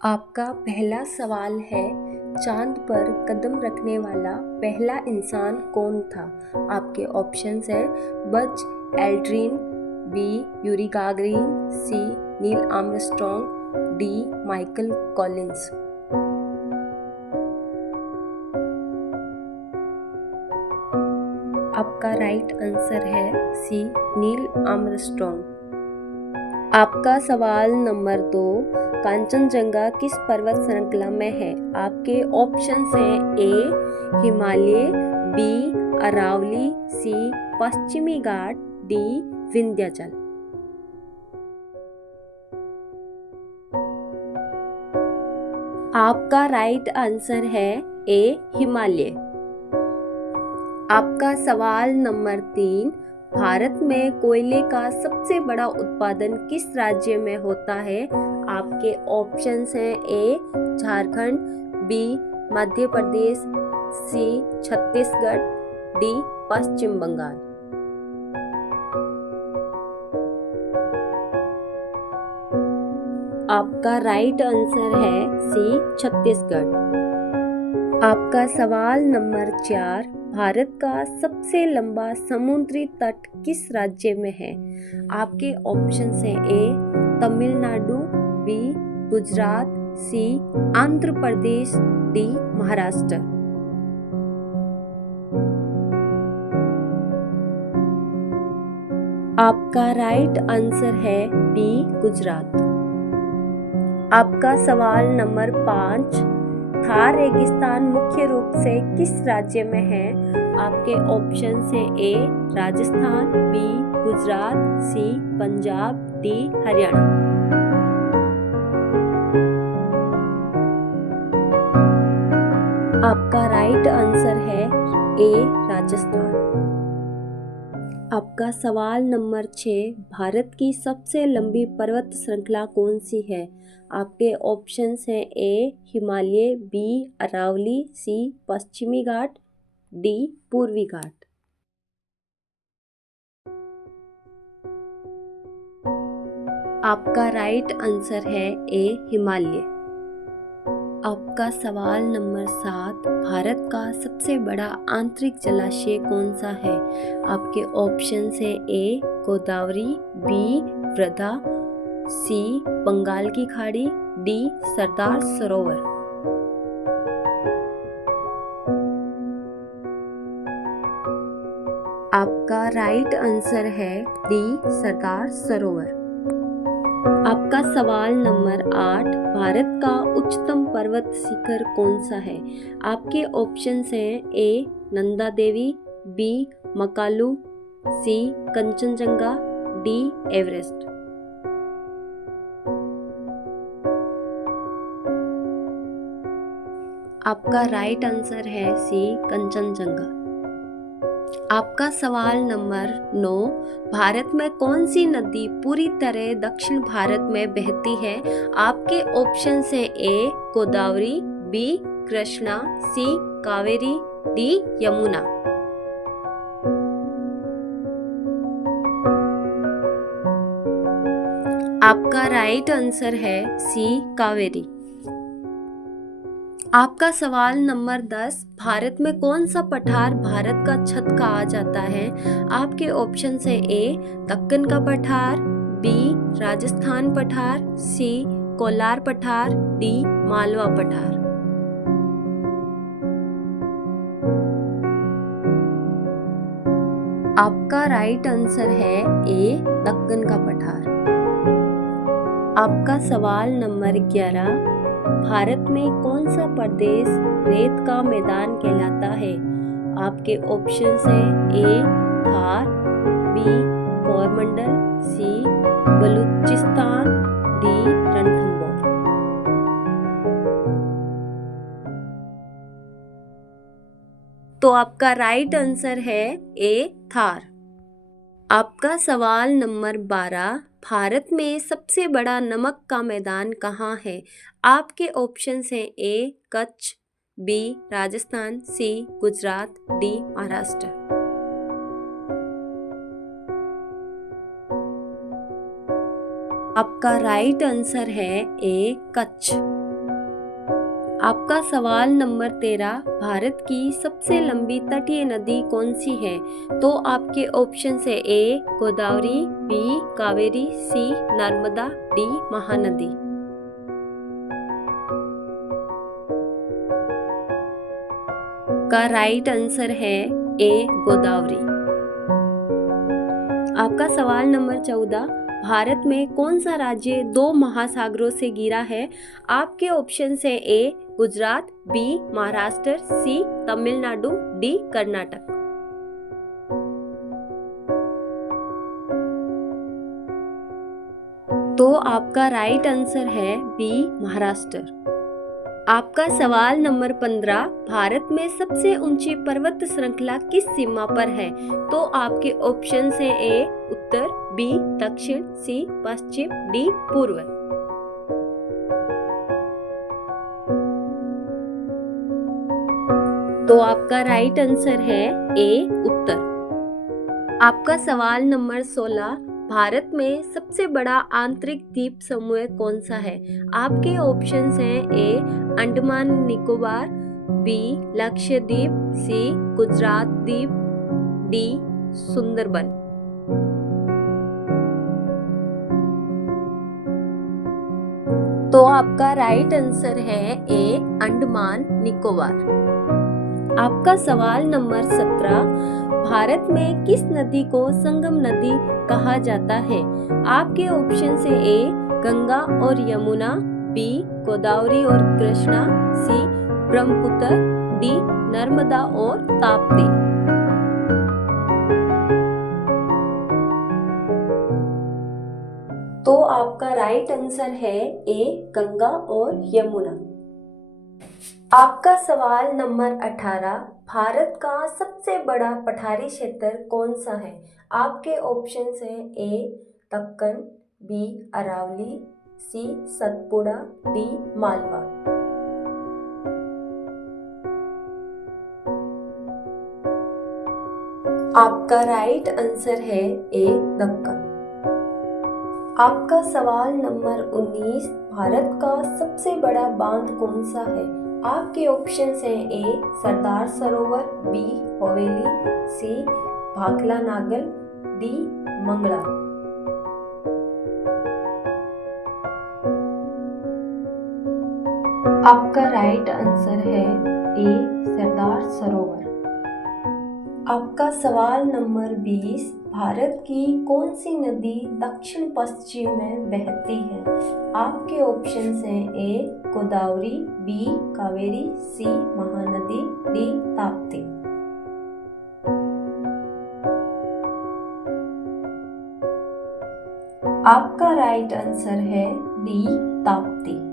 आपका पहला सवाल है, चांद पर कदम रखने वाला पहला इंसान कौन था? आपके ऑप्शंस हैं Buzz Aldrin, B Yuri Gagarin, C Neil Armstrong, D Michael Collins. आपका राइट आंसर है सी नील आर्मस्ट्रॉन्ग। आपका सवाल नंबर 2, कांचनजंगा किस पर्वत श्रृंखला में है? आपके ऑप्शंस हैं ए हिमालय, बी अरावली, सी पश्चिमी घाट, डी विंध्याचल। आपका राइट आंसर है ए हिमालय। आपका सवाल नंबर 3, भारत में कोयले का सबसे बड़ा उत्पादन किस राज्य में होता है? आपके ऑप्शंस हैं ए झारखंड, बी मध्य प्रदेश, सी छत्तीसगढ़, डी पश्चिम बंगाल। आपका राइट आंसर है सी छत्तीसगढ़। आपका सवाल नंबर 4, भारत का सबसे लंबा समुद्री तट किस राज्य में है? आपके ऑप्शंस हैं ए तमिलनाडु, बी गुजरात, सी आंध्र प्रदेश, डी महाराष्ट्र। आपका राइट आंसर है बी गुजरात। आपका सवाल नंबर 5, थार रेगिस्तान मुख्य रूप से किस राज्य में है? आपके ऑप्शंस हैं ए राजस्थान, बी गुजरात, सी पंजाब, डी हरियाणा। आपका राइट आंसर है ए राजस्थान। आपका सवाल नंबर 6, भारत की सबसे लंबी पर्वत श्रृंखला कौन सी है? आपके ऑप्शंस हैं ए हिमालय, बी अरावली, सी पश्चिमी घाट, डी पूर्वी घाट। आपका राइट आंसर है ए हिमालय। आपका सवाल नंबर 7, भारत का सबसे बड़ा आंतरिक जलाशय कौन सा है? आपके ऑप्शंस हैं ए गोदावरी, बी वृद्धा, सी बंगाल की खाड़ी, डी सरदार सरोवर। आपका राइट आंसर है डी सरदार सरोवर। आपका सवाल नंबर 8, भारत का उच्चतम पर्वत शिखर कौन सा है? आपके ऑप्शंस हैं ए नंदा देवी, बी मकालू, सी कंचनजंगा, डी एवरेस्ट। आपका राइट आंसर है सी कंचनजंगा। आपका सवाल नंबर 9, भारत में कौन सी नदी पूरी तरह दक्षिण भारत में बहती है? आपके ऑप्शंस हैं ए गोदावरी, बी कृष्णा, सी कावेरी, डी यमुना। आपका राइट आंसर है सी कावेरी। आपका सवाल नंबर 10, भारत में कौन सा पठार भारत का छत कहा जाता है? आपके ऑप्शन हैं ए दक्कन का पठार, बी राजस्थान पठार, सी कोलार पठार, डी मालवा पठार। आपका राइट आंसर है ए दक्कन का पठार। आपका सवाल नंबर 11, भारत में कौन सा प्रदेश रेत का मैदान कहलाता है? आपके ऑप्शंस हैं ए थार, बी कोरमंडल, सी बलूचिस्तान, डी रणथंभौर। तो आपका राइट आंसर है ए थार। आपका सवाल नंबर 12, भारत में सबसे बड़ा नमक का मैदान कहाँ है? आपके ऑप्शंस हैं ए कच्छ, बी राजस्थान, सी गुजरात, डी महाराष्ट्र। आपका राइट आंसर है ए कच्छ। आपका सवाल नंबर 13, भारत की सबसे लंबी तटीय नदी कौन सी है? तो आपके ऑप्शन है ए गोदावरी, बी कावेरी, सी नर्मदा, डी महानदी। का राइट आंसर है ए गोदावरी। आपका सवाल नंबर 14, भारत में कौन सा राज्य 2 महासागरों से घिरा है? आपके ऑप्शन है ए गुजरात, बी महाराष्ट्र, सी तमिलनाडु, डी कर्नाटक। तो आपका राइट आंसर है बी महाराष्ट्र। आपका सवाल नंबर 15, भारत में सबसे ऊंची पर्वत श्रृंखला किस सीमा पर है? तो आपके ऑप्शन है ए उत्तर, बी दक्षिण, सी पश्चिम, डी पूर्व। तो आपका राइट आंसर है ए उत्तर। आपका सवाल नंबर 16, भारत में सबसे बड़ा आंतरिक द्वीप समूह कौन सा है? आपके ऑप्शंस हैं ए अंडमान निकोबार, बी लक्षद्वीप, सी गुजरात द्वीप, डी सुंदरबन। तो आपका राइट आंसर है ए अंडमान निकोबार। आपका सवाल नंबर 17, भारत में किस नदी को संगम नदी कहा जाता है? आपके ऑप्शन से ए गंगा और यमुना, बी गोदावरी और कृष्णा, सी ब्रह्मपुत्र, डी नर्मदा और ताप्ती। तो आपका राइट आंसर है ए गंगा और यमुना। आपका सवाल नंबर 18, भारत का सबसे बड़ा पठारी क्षेत्र कौन सा है? आपके ऑप्शंस हैं ए दक्कन, बी अरावली, सी सतपुड़ा, डी मालवा। आपका राइट आंसर है ए दक्कन। आपका सवाल नंबर 19, भारत का सबसे बड़ा बांध कौन सा है? आपके ऑप्शंस हैं ए सरदार सरोवर, बी हवेली, सी भाखला नागल, डी मंगला। आपका राइट आंसर है ए सरदार सरोवर। आपका सवाल नंबर 20, भारत की कौन सी नदी दक्षिण पश्चिम में बहती है? आपके ऑप्शंस हैं ए गोदावरी, बी कावेरी, सी महानदी, डी ताप्ती। आपका राइट आंसर है डी ताप्ती।